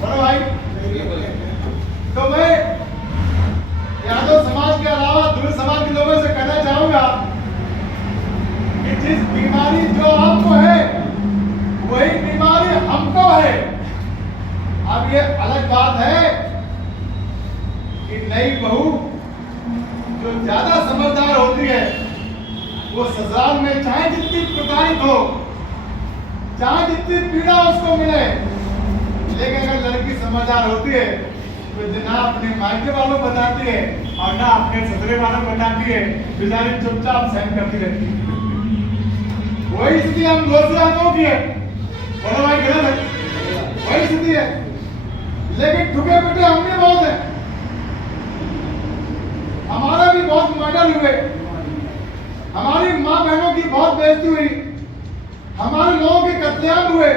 बोलो भाई। तो मैं यादव समाज के अलावा दूसरे समाज के लोगों से कहना चाहूंगा कि जिस बीमारी जो आपको है वही बीमारी हमको है। अब ये अलग बात है कि नई बहू जो ज्यादा समझदार होती है वो ससुराल में चाहे जितनी प्रताड़ित हो, चाहे जितनी पीड़ा उसको मिले, लेकिन अगर लड़की समझदार होती है तो ना अपने मायके वालों बताती है और ना अपने ससुरे वालों बताती है, बेचारी चुपचाप सहन करती रहती है। वही स्थिति हम दूसरे हाथों की है, बोलो भाई गलत है, वही स्थिति है। लेकिन ठुके पिटे हम भी बहुत है, हमारा भी बहुत मर्डर हुए, हमारी माँ बहनों की बहुत बेइज्जती हुई, हमारे लोगों के कत्लेआम हुए।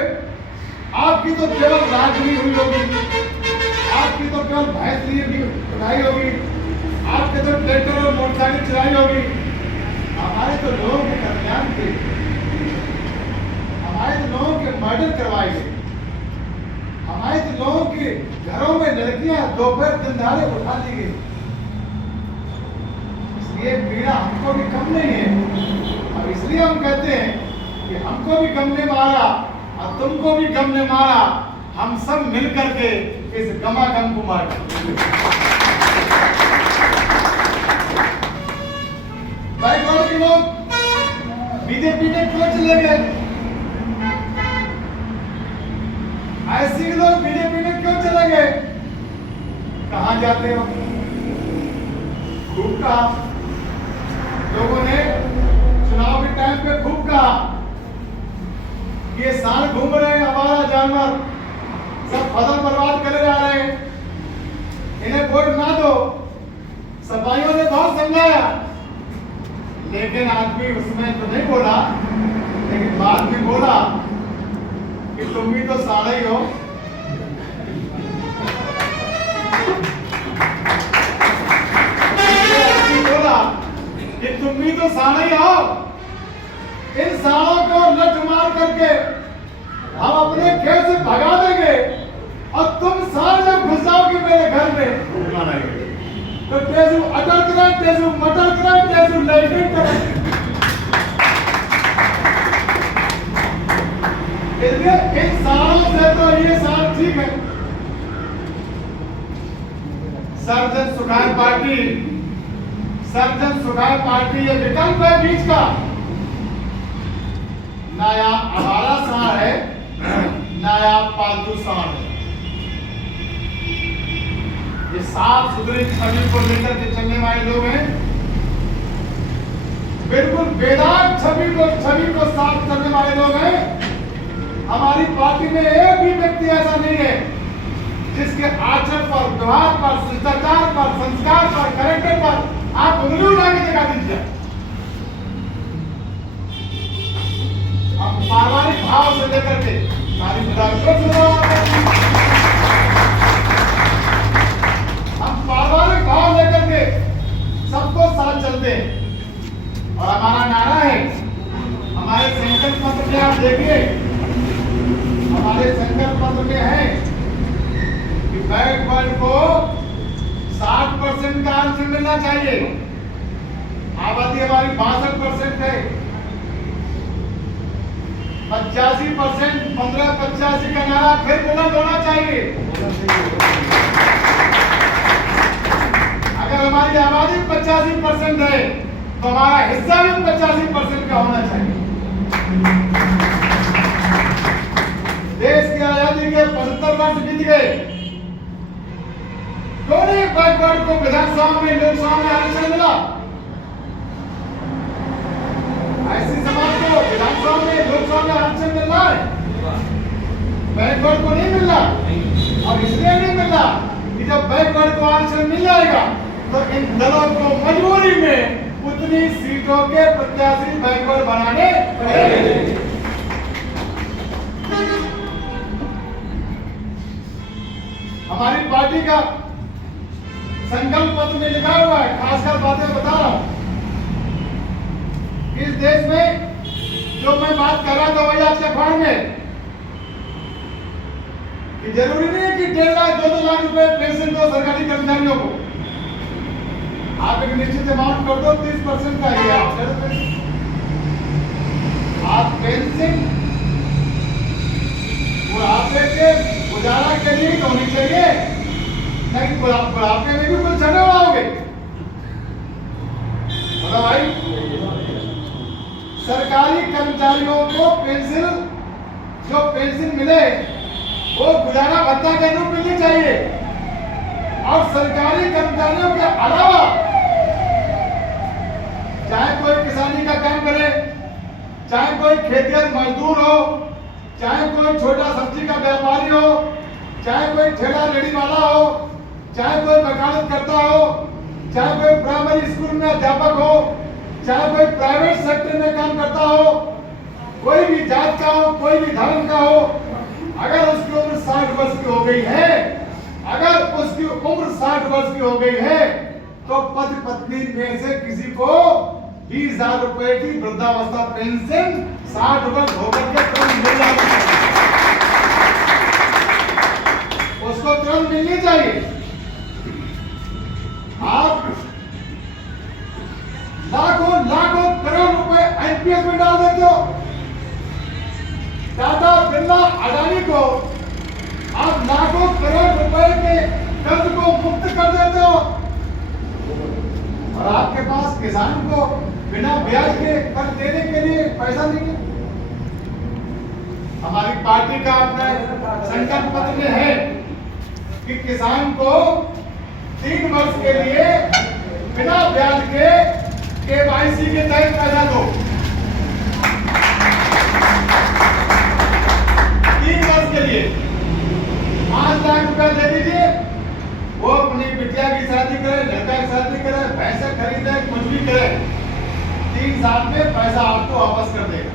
आपकी तो केवल राजनीति हुई होगी, आपकी तो केवल भैंस लिए उठाई होगी, आपके तो ट्रैक्टर और मोटरसाइकिल चलाई होगी। हमारे तो लोगों के कत्लेआम थे, हमारे तो लोगों के मर्डर करवाए गए, हमारे तो लोगों के घरों में लड़कियां दोपहर दिन दहाड़े उठा दी गई। इसलिए पीड़ा हमको भी कम नहीं है और इसलिए हम कहते हैं कि हमको भी गम ने मारा और तुमको भी गम ने मारा, हम सब मिल करके इस गमागम को मार। बैकवर्ड के लोग बीजेपी में क्यों चले गए? ऐसे लोग बीजेपी में क्यों चले गए? कहां जाते हो? खूब कहा लोगों ने चुनाव के टाइम पे, खूब कहा ये साल घूम रहे हैं हमारा जानवर, सब फसल बर्बाद करे जा रहे हैं, इन्हें वोट ना दो। सफाइयों ने बहुत समझाया, लेकिन आदमी उसमें तो नहीं बोला, लेकिन बाद में बोला कि तुम भी तो साले ही हो। बोला कि तुम भी तो साले ही हो। इन सालों को लठ मार करके हम अपने खेत से भगा देंगे और तुम सारे जब घुस जाओगे मेरे घर में तो तेजू अटल करें, तेजू मटर करें, तेजू लाइटिंग करें। इसलिए इन सालों से तो ये साल ठीक है। सर्वजन सुखाय पार्टी, सर्वजन सुखाय पार्टी ये विकल्प है बीच का। ना यहाँ आवारा सांड है, ना यहाँ पालतू सांड है। ये साफ सुथरी छवि को लेकर के चलने वाले लोग हैं, बिल्कुल बेदाग छवि को साफ करने वाले लोग हैं। हमारी पार्टी में एक भी व्यक्ति ऐसा नहीं है जिसके आचरण पर, व्यवहार पर, शिष्टाचार पर, संस्कार पर, कैरेक्टर पर आप उंगली उठा के दिखा दीजिए। हम पारिवारिक भाव से लेकर के सारी हम पारिवारिक भाव लेकर के सबको साथ चलते हैं। और हमारा नारा है, हमारे संकल्प पत्र में आप देखिए, हमारे संकल्प पत्र में है कि बैकवर्ड को 60% का आरक्षण मिलना चाहिए। आबादी हमारी 62% है, 85%, 15-85 का नारा फिर बुलंद होना चाहिए। अगर हमारी आबादी 85% है तो हमारा हिस्सा भी 85% का होना चाहिए। देश की आजादी के 75 वर्ष बीत गए, क्यों नहीं बैकवर्ड को विधानसभा में, लोकसभा में आरक्षण मिला? ऐसी समाज को विधानसभा में, लोकसभा में आरक्षण मिल रहा है, बैकवर्ड को नहीं मिल रहा। और इसलिए नहीं मिल रहा कि जब बैकवर्ड को आरक्षण मिल जाएगा तो इन दलों को मजबूरी में उतनी सीटों के प्रत्याशी बैकवर्ड बनाने पड़ेंगे। हमारी पार्टी का संकल्प पत्र में लिखा हुआ है, खासकर बातें बता रहा हूं। इस देश में जो मैं बात कर रहा था वही आज के अखबार में कि जरूरी नहीं है कि 1.5 लाख 2-2 लाख रुपए पेंशन दो सरकारी कर्मचारियों को। आप एक निश्चित अमाउंट कर दो, 30% का ही आप कर दो। आप पेंशन बुढ़ापे के गुजारा के लिए तो होनी चाहिए, नहीं बुढ़ापे में भी कुछ झगड़ा उड़ाओगे। मतलब भाई सरकारी कर्मचारियों को पेंशन, जो पेंशन मिले वो गुजारा भत्ता के रूप मिलनी चाहिए। और सरकारी कर्मचारियों के अलावा चाहे कोई किसानी का काम करे, चाहे कोई खेतिहर मजदूर हो, चाहे कोई छोटा सब्जी का व्यापारी हो, चाहे कोई ठेला रेहड़ी वाला हो, चाहे कोई वकालत करता हो, चाहे कोई प्राइमरी स्कूल में अध्यापक हो, चाहे कोई प्राइवेट सेक्टर में काम करता हो, कोई भी जात का हो, कोई भी धर्म का हो, अगर उसकी उम्र 60 वर्ष की हो गई है, अगर उसकी उम्र 60 वर्ष की हो गई है, तो पति पत्नी में से किसी को 20,000 रुपए की वृद्धावस्था पेंशन 60 वर्ष होकर के तुरंत मिल जाती है, उसको तुरंत मिलनी चाहिए। आप लाखों लाखों करोड़ रुपए एनपीएस में डाल देते हो। टाटा बिरला अडानी को आप लाखों करोड़ रुपए के कर्ज को मुक्त कर देते हो, और आपके पास किसान को बिना ब्याज के कर्ज देने के लिए पैसा नहीं है। हमारी पार्टी का अपने संकल्प पत्र में है कि किसान को 3 वर्ष के लिए बिना ब्याज के केवाईसी के तहत पैसा दो। 3 वर्ष के लिए 5 लाख रुपया दे दीजिए, वो अपनी बिटिया की शादी करे, लड़का की शादी करे, पैसा खरीदे, कुछ भी करे, 3 साल में पैसा आपको वापस कर देगा।